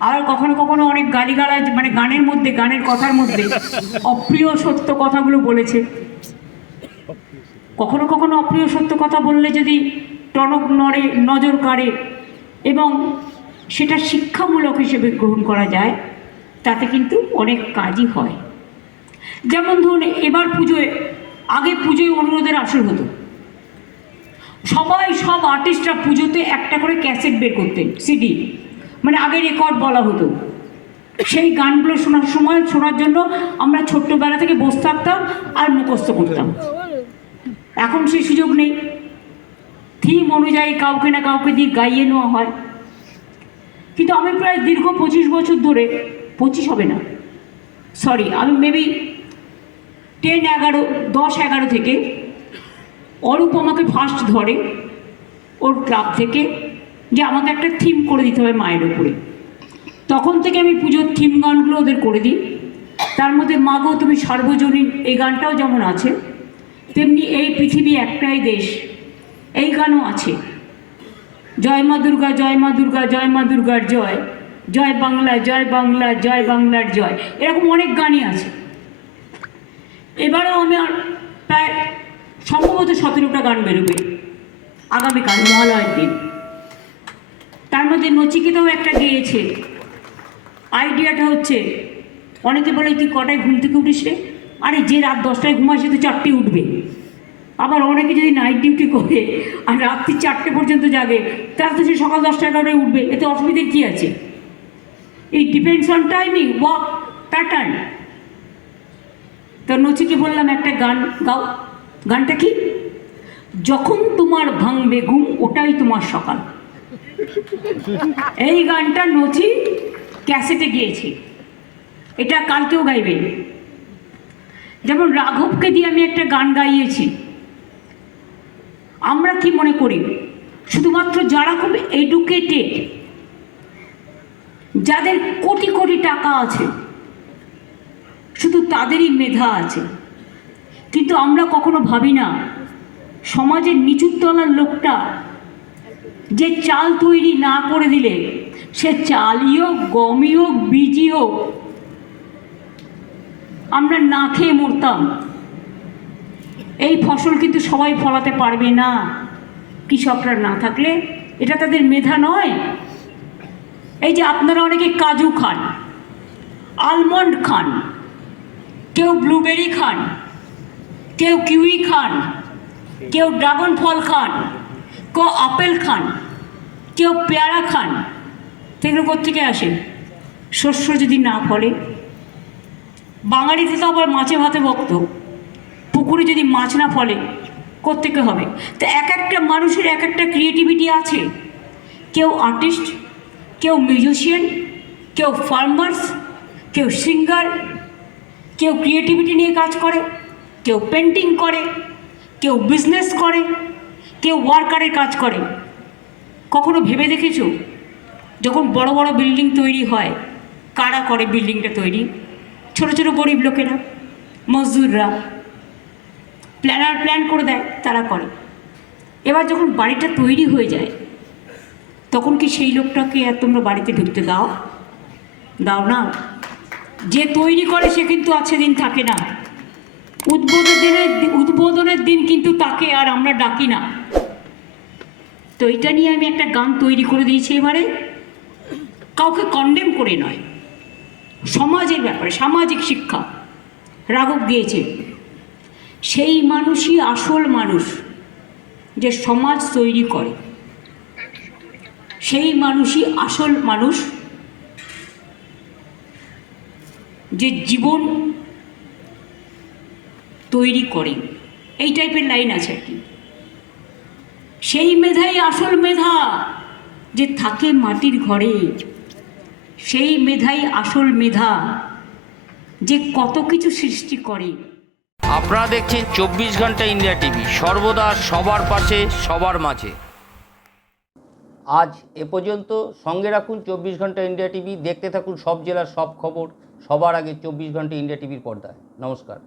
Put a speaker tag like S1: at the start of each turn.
S1: আবার কখনো কখনো অনেক গালিগালাজ মানে গানের মধ্যে, গানের কথার মধ্যে অপ্রিয় সত্য কথাগুলো বলেছে। কখনো কখনো অপ্রিয় সত্য কথা বললে যদি টনক নড়ে, নজর কাড়ে এবং সেটা শিক্ষামূলক হিসেবে গ্রহণ করা যায়, তাতে কিন্তু অনেক কাজই হয়। যেমন ধরুন, এবার পুজোয়, আগে পুজোয় অনুরোধের আসর হতো। সবাই সব আর্টিস্টরা পুজোতে একটা করে ক্যাসেট বের করতেন সিডি মানে আগে রেকর্ড বলা হতো। সেই গানগুলো শোনার সময়, শোনার জন্য আমরা ছোট্টবেলা থেকে বসে থাকতাম আর মুখস্থ করতাম। এখন সেই সুযোগ নেই। থিম অনুযায়ী কাউকে না কাউকে দিয়ে গাইয়ে নেওয়া হয়। কিন্তু আমি প্রায় দীর্ঘ পঁচিশ বছর ধরে, পঁচিশ হবে না সরি আমি মেবি টেন এগারো, দশ এগারো থেকে অরূপ আমাকে ফার্স্ট ধরে ওর ক্লাব থেকে যে আমাকে একটা থিম করে দিতে হবে মায়ের উপরে। তখন থেকে আমি পুজোর থিম গানগুলো ওদের করে দিই। তার মধ্যে মাগো তুমি সার্বজনীন এই গানটাও যেমন আছে, তেমনি এই পৃথিবী একটাই দেশ, এই গানও আছে। জয় মা দুর্গা, জয় মা দুর্গা, জয় মা দুর্গার জয় জয় বাংলা জয় বাংলা, জয় বাংলার জয়। এরকম অনেক গানই আছে। এবারেও আমি আর প্রায় সম্ভবত সতেরোটা গান বেরোবে আগামীকাল মহালয়ের দিন। তার মধ্যে নচিকেতাও একটা গেয়েছে। আইডিয়াটা হচ্ছে, অনেকে বলে, তুই কটায় ঘুম থেকে উঠিস রে আরে, যে রাত দশটায় ঘুমায়, সে তো চারটে উঠবে। আবার অনেকে যদি নাইট ডিউটি করে আর রাত্রি চারটে পর্যন্ত জাগে তার তো সে সকাল দশটা এগারোটায় উঠবে। এতে অসুবিধে কী আছে? এই depends on timing walk pattern তো নচিকে বললাম, একটা গান গাও। গানটা কি? যখন তোমার ভাঙবে ঘুম, ওটাই তোমার সকাল। এই গানটা নচি ক্যাসেটে গিয়েছি। এটা কালকেও গাইবে। যেমন রাঘবকে দিয়ে আমি একটা গান গাইয়েছি। আমরা কি মনে করি? শুধুমাত্র যারা খুব এডুকেটেড যাদের কোটি কোটি টাকা আছে, শুধু তাদেরই মেধা আছে। কিন্তু আমরা কখনো ভাবি না, সমাজের নিচুর তলার লোকটা যে চাল তৈরি না করে দিলে, সে চালই হোক, গমই হোক, বীজই হোক, আমরা না খেয়ে মরতাম। এই ফসল কিন্তু সবাই ফলাতে পারবে না। কৃষকরা না থাকলে এটা তাদের মেধা নয়। এই যে আপনারা অনেকে কাজু খান আলমন্ড খান, কেউ ব্লুবেরি খান কেউ কিউই খান, কেউ ড্রাগন ফল খান, কেউ আপেল খান, কেউ পেয়ারা খান, সেগুলো কোথেকে আসে? শস্য যদি না ফলে। বাঙালিতে তো আবার মাছে ভাতে ভক্ত, পুকুরে যদি মাছ না ফলে, কোত্থেকে হবে? তো এক একটা মানুষের এক একটা ক্রিয়েটিভিটি আছে। কেউ আর্টিস্ট কেউ মিউজিশিয়ান কেউ ফার্মার্স কেউ সিঙ্গার কেউ ক্রিয়েটিভিটি নিয়ে কাজ করে। কেউ পেন্টিং করে, কেউ বিজনেস করে, কেউ ওয়ার্কারের কাজ করে। কখনো ভেবে দেখেছ? যখন বড় বড় বিল্ডিং তৈরি হয়, কারা করে বিল্ডিংটা তৈরি? ছোট ছোট গরিব লোকেরা, মজদুররা। প্ল্যানার প্ল্যান করে দেয়, তারা করে। এবার যখন বাড়িটা তৈরি হয়ে যায়, তখন কি সেই লোকটাকে আর তোমরা বাড়িতে ঢুকতে দাও? দাও না। যে তৈরি করে, সে কিন্তু আছে দিন থাকে না। উদ্বোধনের উদ্বোধনের দিন কিন্তু তাকে আর আমরা ডাকি না। তো এটা নিয়ে আমি একটা গান তৈরি করে দিয়েছি এবারে। কাউকে কন্ডেম করে নয়। সমাজের ব্যাপারে, সামাজিক শিক্ষা। রাঘব গিয়েছে। সেই মানুষই আসল মানুষ যে সমাজ তৈরি করে। সেই মানুষই আসল মানুষ যে জীবন তৈরি করে। এই টাইপের লাইন আছে আর কি। সেই মেধাই আসল মেধা যে থাকে মাটির ঘরে। সেই মেধাই আসল মেধা যে কত কিছু সৃষ্টি করে।
S2: আপনারা দেখছেন চব্বিশ ঘণ্টা ইন্ডিয়া টিভি। সর্বদা সবার পাশে সবার মাঝে। আজ এ পর্যন্ত সঙ্গে রাখুন চব্বিশ ঘণ্টা ইন্ডিয়া টিভি। দেখতে থাকুন সব জেলার সব খবর। সবার আগে চব্বিশ ঘণ্টা ইন্ডিয়া টিভির পর্দায়। নমস্কার।